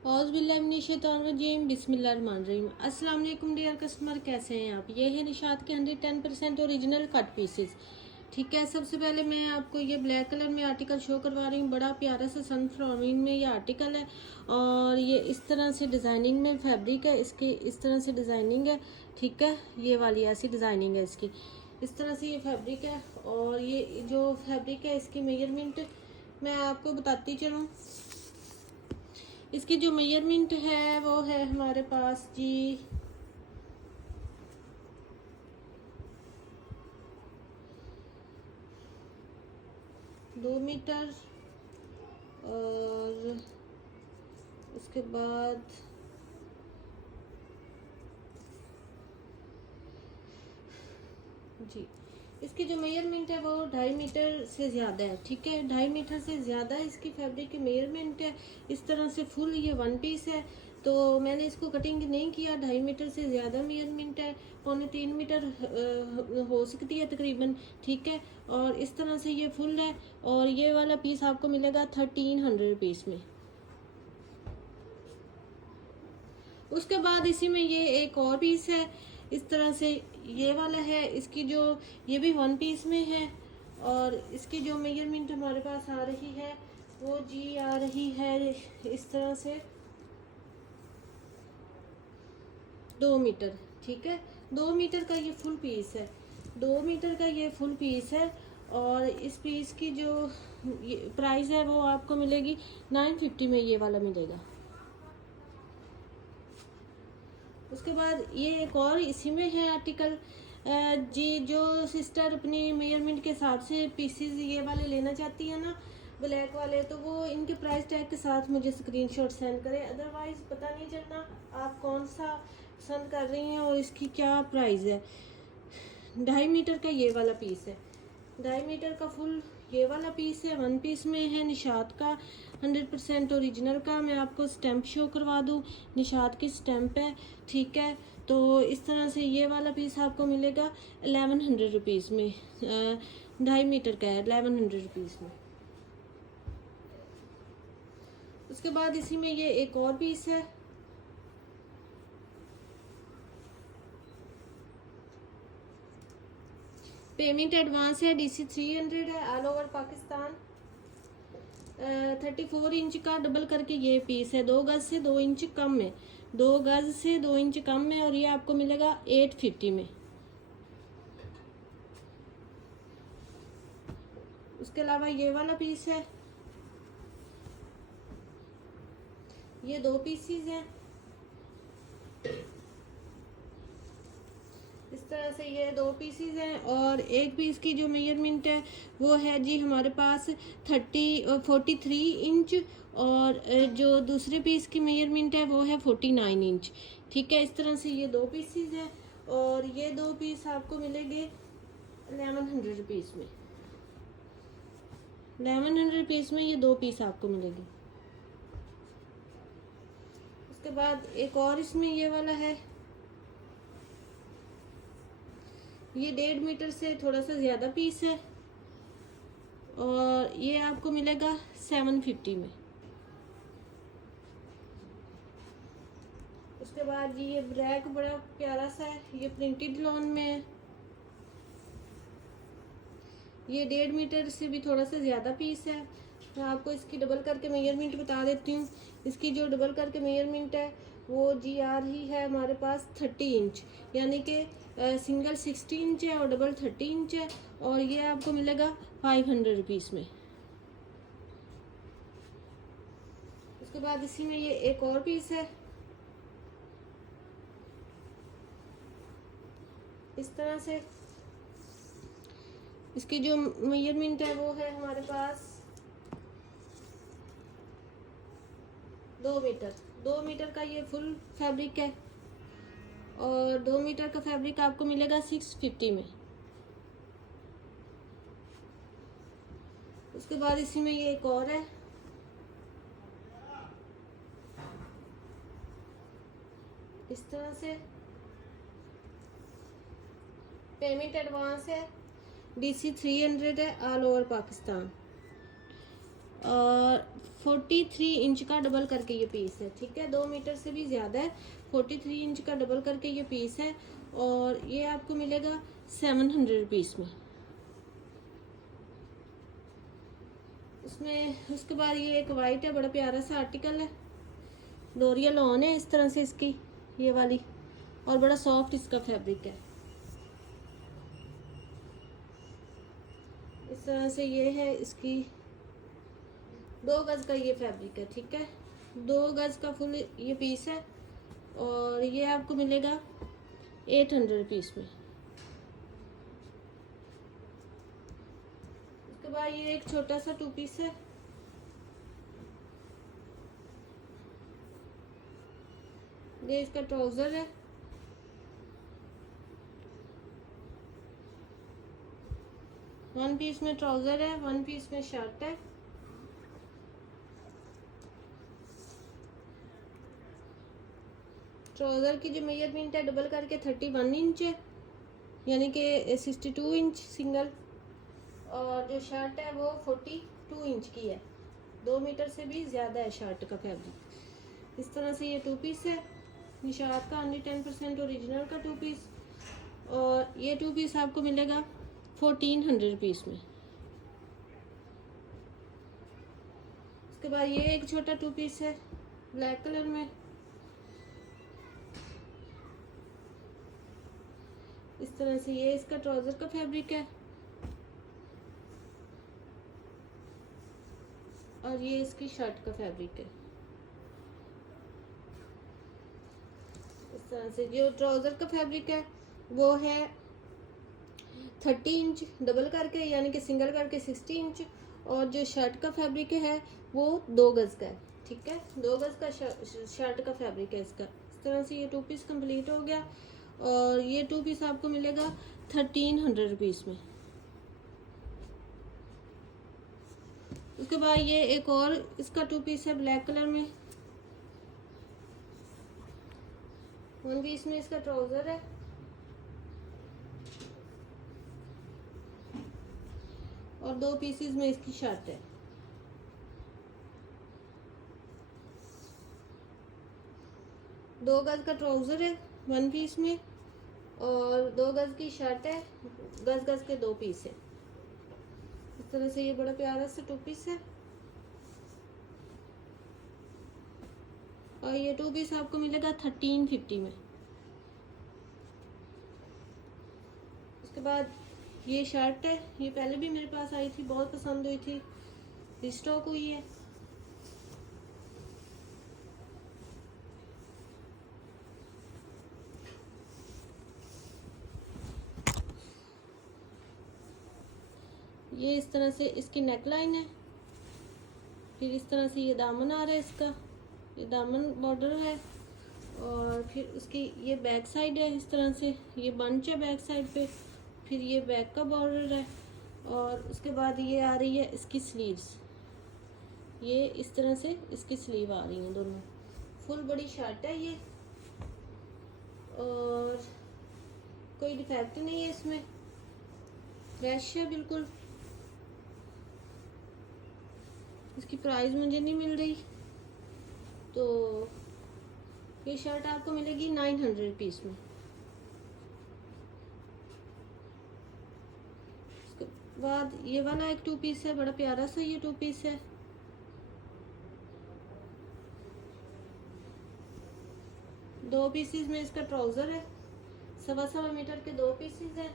औज़ुबिल्लाहिमिनश्शैतानिर्रजीम बिस्मिल्लाहिर्रहमानिर्रहीम। अस्सलाम वालेकुम डियर कस्टमर, कैसे हैं आप। ये है निशात के 110% ओरिजिनल कट पीसेस। ठीक है, सबसे पहले मैं आपको ये ब्लैक कलर में आर्टिकल शो करवा रही हूँ। बड़ा प्यारा सा सनफ्लावर में ये आर्टिकल है और ये इस तरह से डिज़ाइनिंग में फैब्रिक है, इसकी इस तरह से डिज़ाइनिंग है। ठीक है, ये वाली ऐसी डिज़ाइनिंग है इसकी, इस तरह से ये फैब्रिक है। और ये जो फैब्रिक है इसकी मेजरमेंट मैं आपको बताती चलूँ। इसकी जो मेजरमेंट है वो है हमारे पास जी 2 मीटर। और उसके बाद जी इसकी जो मेजरमेंट है वो 2.5 मीटर से ज़्यादा है। ठीक है, 2.5 मीटर से ज़्यादा इसकी फैब्रिक की मेजरमेंट है। इस तरह से फुल ये वन पीस है, तो मैंने इसको कटिंग नहीं किया। 2.5 मीटर से ज़्यादा मेजरमेंट है, 2.75 मीटर हो सकती है तकरीबन। ठीक है, और इस तरह से ये फुल है। और ये वाला पीस आपको मिलेगा 1300 रुपीज़ में। उसके बाद इसी में ये एक और पीस है, इस तरह से ये वाला है। इसकी जो ये भी वन पीस में है और इसकी जो मेजरमेंट हमारे पास आ रही है वो जी आ रही है इस तरह से 2 मीटर। ठीक है, 2 मीटर का ये फुल पीस है, 2 मीटर का ये फुल पीस है। और इस पीस की जो प्राइस है वो आपको मिलेगी 950 में, ये वाला मिलेगा। उसके बाद ये एक और इसी में है आर्टिकल जी। जो सिस्टर अपनी मेजरमेंट के हिसाब से पीसीज ये वाले लेना चाहती है ना, ब्लैक वाले, तो वो इनके प्राइस टैग के साथ मुझे स्क्रीनशॉट सेंड करें, अदरवाइज़ पता नहीं चलना आप कौन सा पसंद कर रही हैं और इसकी क्या प्राइस है। 2.5 मीटर का ये वाला पीस है, 2.5 मीटर का फुल ये वाला पीस है, वन पीस में है, निशात का 100% ओरिजिनल का। मैं आपको स्टैम्प शो करवा दूँ, निशात की स्टैम्प है। ठीक है, तो इस तरह से ये वाला पीस आपको मिलेगा 1100 रुपीज़ में। 2.5 मीटर का है, 1100 रुपीज़ में। उसके बाद इसी में ये एक और पीस है, पेमेंट एडवांस है, DC 300 है, ऑल ओवर पाकिस्तान। 34 इंच का डबल करके ये पीस है, 2 गज से 2 इंच कम में, 2 गज से 2 इंच कम में, और ये आपको मिलेगा 850 में। उसके अलावा ये वाला पीस है, ये 2 पीसीज हैं। इस तरह से ये 2 पीसीज हैं और एक पीस की जो मेजरमेंट है वो है जी हमारे पास 43 इंच। और जो दूसरे पीस की मेजरमेंट है वो है 49 इंच। ठीक है, इस तरह से ये 2 पीसीज हैं और ये 2 पीस आपको मिलेंगे 1100 रुपीज़ में। 1100 रुपीज़ में ये 2 पीस आपको मिलेगी। उसके बाद एक और इसमें ये वाला है, ये 1.5 मीटर से थोड़ा सा ज़्यादा पीस है और ये आपको मिलेगा 750 में। उसके बाद जी ये ब्लैक बड़ा प्यारा सा है, ये प्रिंटेड लॉन में है, ये 1.5 मीटर से भी थोड़ा सा ज़्यादा पीस है। मैं आपको इसकी डबल करके मेजरमेंट बता देती हूँ। इसकी जो डबल करके मेजरमेंट है वो जी आ रही है हमारे पास 30 इंच, यानी कि सिंगल 60 इंच है और डबल 30 इंच है। और ये आपको मिलेगा 500 रुपीज़ में। उसके बाद इसी में ये एक और पीस है, इस तरह से इसकी जो मेजरमेंट है वो है हमारे पास 2 मीटर। 2 मीटर का ये फुल फैब्रिक है और 2 मीटर का फैब्रिक आपको मिलेगा 650 में। उसके बाद इसी में ये एक और है, इस तरह से पेमेंट एडवांस है, DC 300 है, ऑल ओवर पाकिस्तान। और 43 इंच का डबल करके ये पीस है, ठीक है, 2 मीटर से भी ज़्यादा है। 43 इंच का डबल करके ये पीस है और ये आपको मिलेगा 700 रुपीज़ में। उसमें उसके बाद ये एक वाइट है, बड़ा प्यारा सा आर्टिकल है, डोरियल ऑन है इस तरह से इसकी ये वाली, और बड़ा सॉफ्ट इसका फैब्रिक है। इस तरह से ये है इसकी, 2 गज का ये फैब्रिक है, ठीक है, 2 गज का फुल ये पीस है और ये आपको मिलेगा 800 रुपीज़ में। उसके बाद ये एक छोटा सा 2 पीस है, ये इसका ट्राउजर है, वन पीस में ट्राउजर है, 1 पीस में शर्ट है। ट्राउजर की जो मेजरमेंट है डबल करके 31 इंच है, यानी कि 62 इंच सिंगल, और जो शर्ट है वो 42 इंच की है, 2 मीटर से भी ज़्यादा है शर्ट का फैब्रिक। इस तरह से ये 2 पीस है, निशात का 110% ओरिजिनल का 2 पीस, और ये 2 पीस आपको मिलेगा 1400 रुपीज़ में। उसके बाद ये एक छोटा 2 पीस है ब्लैक कलर में, इस तरह से ये इसका ट्राउजर का फैब्रिक है और ये इसकी शर्ट का फैब्रिक है। इस तरह से जो ट्राउजर का फैब्रिक है वो है 30 इंच डबल करके, यानी कि सिंगल करके 60 इंच, और जो शर्ट का फैब्रिक है वो 2 गज का है, ठीक है, 2 गज का शर्ट का फैब्रिक है इसका। इस तरह से ये 2 पीस कंप्लीट हो गया और ये 2 पीस आपको मिलेगा 1300 रुपीज़ में। उसके बाद ये एक और इसका 2 पीस है ब्लैक कलर में, 1 पीस में इसका ट्राउजर है और 2 पीसेस में इसकी शर्ट है। दो गज का ट्राउजर है 1 पीस में और 2 गज की शर्ट है, गज गज के 2 पीस है। इस तरह से ये बड़ा प्यारा सा 2 पीस है और ये 2 पीस आपको मिलेगा 1350 में। उसके बाद ये शर्ट है, ये पहले भी मेरे पास आई थी, बहुत पसंद हुई थी, रिस्टॉक हुई है। ये इस तरह से इसकी नेक लाइन है, फिर इस तरह से ये दामन आ रहा है इसका, ये दामन बॉर्डर है, और फिर उसकी ये बैक साइड है, इस तरह से ये बंच है बैक साइड पे, फिर ये बैक का बॉर्डर है, और उसके बाद ये आ रही है इसकी स्लीव्स, ये इस तरह से इसकी स्लीव आ रही हैं दोनों। फुल बड़ी शर्ट है ये और कोई डिफेक्ट नहीं है इसमें, फ्रेश है बिल्कुल। इसकी प्राइस मुझे नहीं मिल रही, तो ये शर्ट आपको मिलेगी 900 रुपीज़ में। उसके बाद ये वाला एक 2 पीस है, बड़ा प्यारा सा ये 2 पीस है, दो पीसेस में इसका ट्राउजर है, 1.25 मीटर के 2 पीसेस है,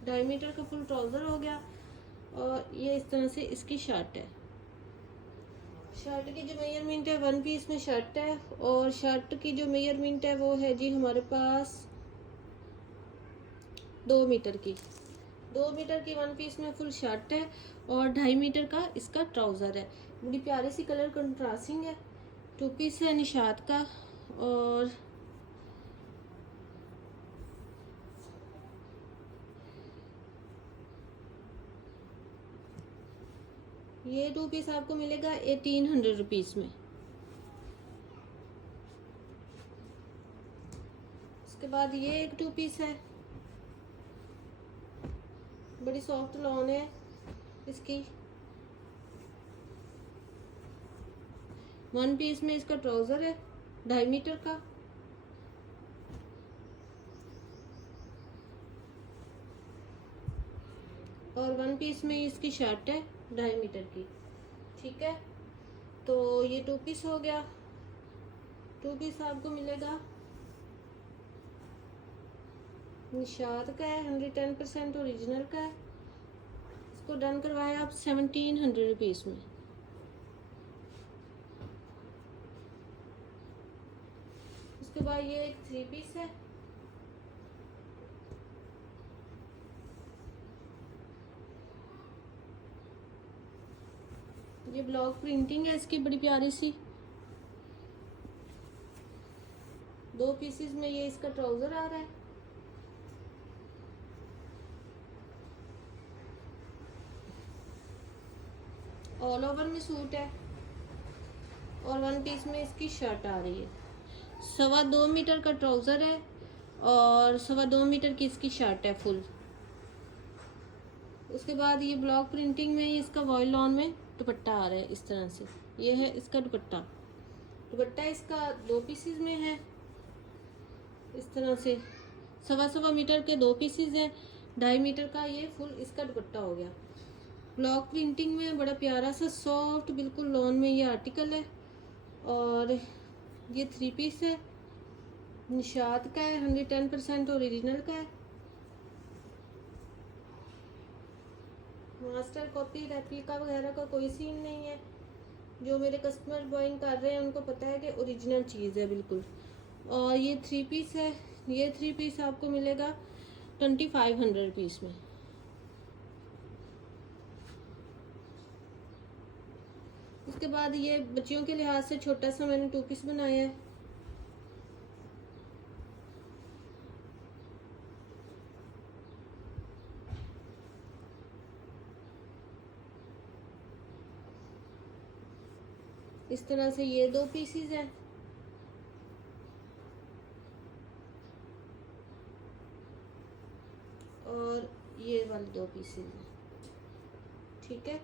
2.5 मीटर का फुल ट्राउजर हो गया, और ये इस तरह से इसकी शर्ट है। शर्ट की जो मेजरमेंट है 1 पीस में शर्ट है, और शर्ट की जो मेजरमेंट है वो है जी हमारे पास 2 मीटर की, 2 मीटर की 1 पीस में फुल शर्ट है और 2.5 मीटर का इसका ट्राउज़र है। बड़ी प्यारी सी कलर कंट्रास्टिंग है, 2 पीस है निशात का, और ये 2 पीस आपको मिलेगा 1800 रुपीज़ में। उसके बाद ये एक 2 पीस है, बड़ी सॉफ्ट लॉन है इसकी, 1 पीस में इसका ट्राउज़र है 2.5 मीटर का, और 1 पीस में इसकी शर्ट है 2.5 मीटर की। ठीक है, तो ये 2 पीस हो गया। 2 पीस आपको मिलेगा निशात का है, 110% ओरिजिनल का है। इसको डन करवाएं आप 1700 रुपीज़ में। उसके बाद ये एक 3 पीस है, ये ब्लॉक प्रिंटिंग है इसकी बड़ी प्यारी सी। 2 पीसेस में ये इसका ट्राउजर आ रहा है। ऑल ओवर में सूट है और 1 पीस में इसकी शर्ट आ रही है। 2.25 मीटर का ट्राउजर है और 2.25 मीटर की इसकी शर्ट है फुल। उसके बाद ये ब्लॉक प्रिंटिंग में इसका वॉयल लॉन में दुपट्टा आ रहा है इस तरह से। ये है इसका दुपट्टा। दुपट्टा इसका 2 पीसेस में है इस तरह से। 2.25 मीटर के 2 पीसेस हैं। 2.5 मीटर का ये फुल इसका दुपट्टा हो गया। ब्लॉक प्रिंटिंग में बड़ा प्यारा सा सॉफ्ट बिल्कुल लॉन में ये आर्टिकल है और ये 3 पीस है। निशात का है, 110% ओरिजिनल का है। मास्टर कॉपी रेप्लिका वगैरह का कोई सीन नहीं है। जो मेरे कस्टमर बॉइंग कर रहे हैं उनको पता है कि ओरिजिनल चीज़ है बिल्कुल। और ये 3 पीस है। ये 3 पीस आपको मिलेगा 2500 रुपीज़ में। उसके बाद ये बच्चियों के लिहाज से छोटा सा मैंने 2 पीस बनाया है। इस तरह से ये 2 पीसीज हैं। और ये वाले 2 पीसीज हैं। ठीक है,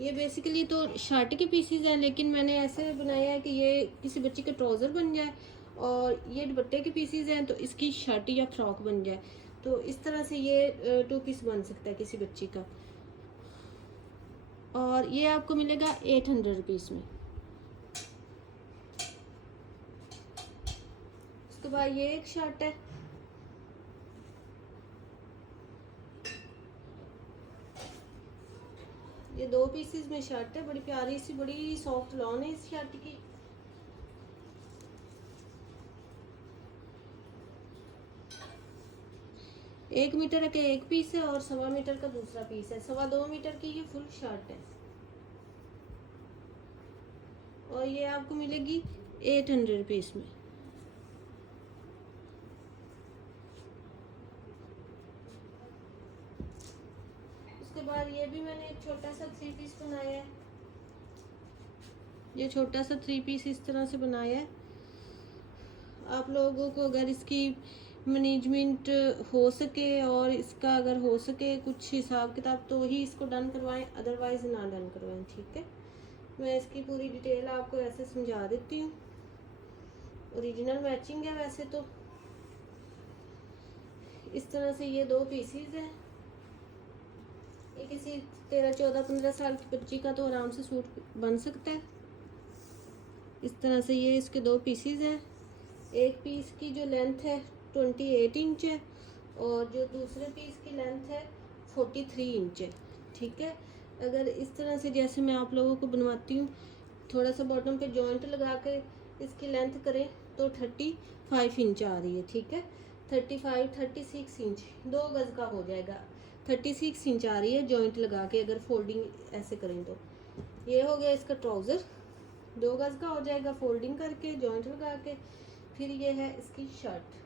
ये बेसिकली तो शर्ट के पीसीज हैं, लेकिन मैंने ऐसे बनाया है कि ये किसी बच्ची का ट्राउज़र बन जाए और ये दुपट्टे के पीसीज हैं तो इसकी शर्ट या फ्रॉक बन जाए। तो इस तरह से ये 2 पीस बन सकता है किसी बच्ची का। और ये आपको मिलेगा 800 रुपीज़ में। उसके बाद ये एक शर्ट है। ये 2 पीसेस में शर्ट है, बड़ी प्यारी सी बड़ी सॉफ्ट लॉन है इस शर्ट की। एक मीटर का एक पीस है और 2.25 मीटर का दूसरा पीस है। 2.25 मीटर की ये फुल शर्ट है और ये आपको मिलेगी 800 रुपीज़ में। उसके बाद ये भी मैंने एक छोटा सा 3 पीस बनाया है। ये छोटा सा 3 पीस इस तरह से बनाया है। आप लोगों को अगर इसकी मैनेजमेंट हो सके और इसका अगर हो सके कुछ हिसाब किताब तो ही इसको डन करवाएं, अदरवाइज ना डन करवाएं। ठीक है, मैं इसकी पूरी डिटेल आपको ऐसे समझा देती हूँ। ओरिजिनल मैचिंग है वैसे तो। इस तरह से ये 2 पीसीज हैं। ये किसी 13, 14, 15 साल की बच्ची का तो आराम से सूट बन सकता है। इस तरह से ये इसके 2 पीसीज हैं। एक पीस की जो लेंथ है 28 इंच है और जो दूसरे पीस की लेंथ है 43 इंच है। ठीक है, अगर इस तरह से जैसे मैं आप लोगों को बनवाती हूँ, थोड़ा सा बॉटम पे जॉइंट लगा के इसकी लेंथ करें तो 35 इंच आ रही है। ठीक है, 36 इंच 2 गज का हो जाएगा। 36 इंच आ रही है जॉइंट लगा के, अगर फोल्डिंग ऐसे करें तो। ये हो गया इसका ट्राउज़र, 2 गज का हो जाएगा फोल्डिंग करके जॉइंट लगा के। फिर ये है इसकी शर्ट।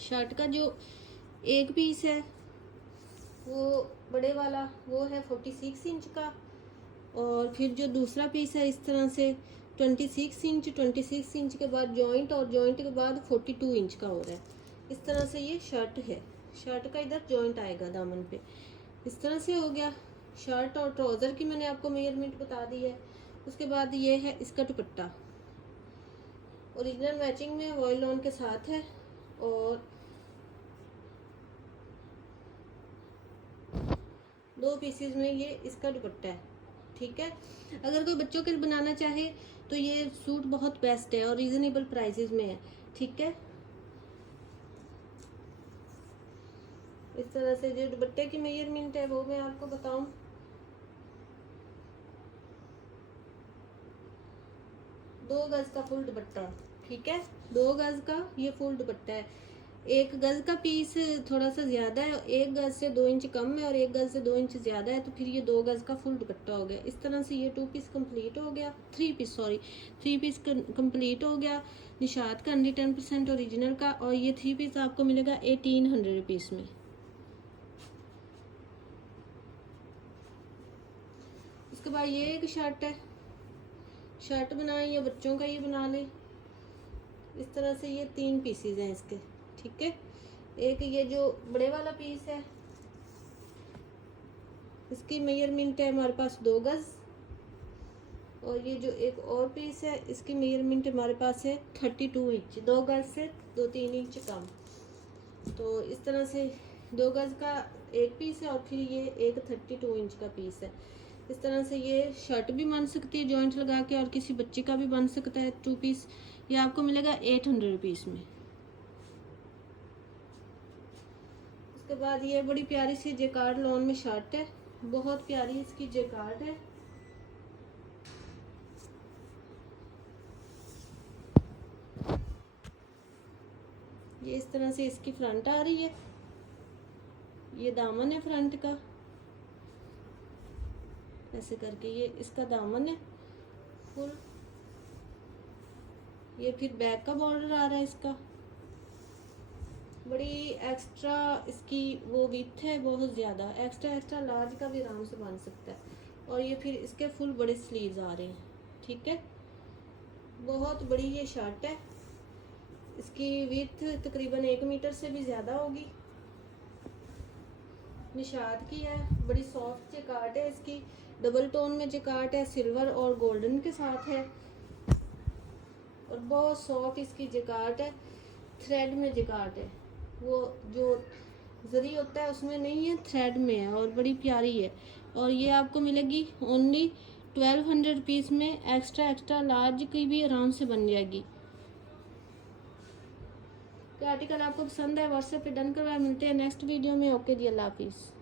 शर्ट का जो एक पीस है वो बड़े वाला वो है 46 इंच का और फिर जो दूसरा पीस है इस तरह से 26 इंच, 26 इंच के बाद जॉइंट और जॉइंट के बाद 42 इंच का हो रहा है। इस तरह से ये शर्ट है। शर्ट का इधर जॉइंट आएगा दामन पे। इस तरह से हो गया। शर्ट और ट्राउज़र की मैंने आपको मेजरमेंट बता दी है। उसके बाद ये है इसका दुपट्टा, ओरिजिनल मैचिंग में वॉयल लॉन के साथ है। और 2 पीसेज में ये इसका दुपट्टा है। ठीक है, अगर कोई बच्चों के लिए बनाना चाहे तो ये सूट बहुत बेस्ट है और रीजनेबल प्राइसेस में है। ठीक है, इस तरह से जो दुपट्टे की मेजरमेंट है वो मैं आपको बताऊं। 2 गज का फुल दुपट्टा। ठीक है, 2 गज का ये फुल दुपट्टा है। 1 गज का पीस थोड़ा सा ज्यादा है, 1 गज से 2 इंच कम है और 1 गज से 2 इंच ज्यादा है, तो फिर ये 2 गज का फुल दुपट्टा हो गया। इस तरह से ये 2 पीस कंप्लीट हो गया, 3 पीस कंप्लीट हो गया निशात का 110% ओरिजिनल का। और ये 3 पीस आपको मिलेगा 1800 रुपीज में। उसके बाद ये एक शर्ट है, शर्ट बनाए या बच्चों का ये बना ले। इस तरह से ये 3 पीसेज हैं इसके। ठीक है, एक ये जो बड़े वाला पीस है इसकी मेजरमेंट है हमारे पास 2 गज। और ये जो एक और पीस है इसकी मेजरमेंट हमारे पास है 32 इंच, 2 गज से 2-3 इंच कम। तो इस तरह से 2 गज का एक पीस है और फिर ये एक 32 इंच का पीस है। इस तरह से ये शर्ट भी बन सकती है जॉइंट लगा के, और किसी बच्चे का भी बन सकता है 2 पीस। ये आपको मिलेगा 800 रुपीज में। उसके बाद ये बड़ी प्यारी सी जेकार्ड लॉन में शर्ट है, बहुत प्यारी इसकी जेकार्ड है। ये इस तरह से इसकी फ्रंट आ रही है, ये दामन है फ्रंट का, ऐसे करके ये इसका दामन है फुल। ये फिर बैक का बॉर्डर आ रहा है इसका, बड़ी एक्स्ट्रा इसकी वो विड्थ है, बहुत ज़्यादा एक्स्ट्रा लार्ज का भी आराम से बन सकता है। और ये फिर इसके फुल बड़े स्लीव्स आ रहे हैं। ठीक है, बहुत बड़ी ये शर्ट है, इसकी विड्थ तकरीबन 1 मीटर से भी ज़्यादा होगी। निशात की है, बड़ी सॉफ्ट जेकार्ड है इसकी, डबल टोन में जेकार्ड है, सिल्वर और गोल्डन के साथ है। और बहुत सॉफ्ट इसकी जेकार्ड है, थ्रेड में जेकार्ड है, वो जो जरी होता है उसमें नहीं है, थ्रेड में है और बड़ी प्यारी है। और ये आपको मिलेगी ओनली 1200 रुपीज़ में। एक्स्ट्रा लार्ज की भी आराम से बन जाएगी। तो आर्टिकल आपको पसंद है व्हाट्सएप पे डन करवाया। मिलते हैं नेक्स्ट वीडियो में। ओके जी, अल्लाह हाफिज़।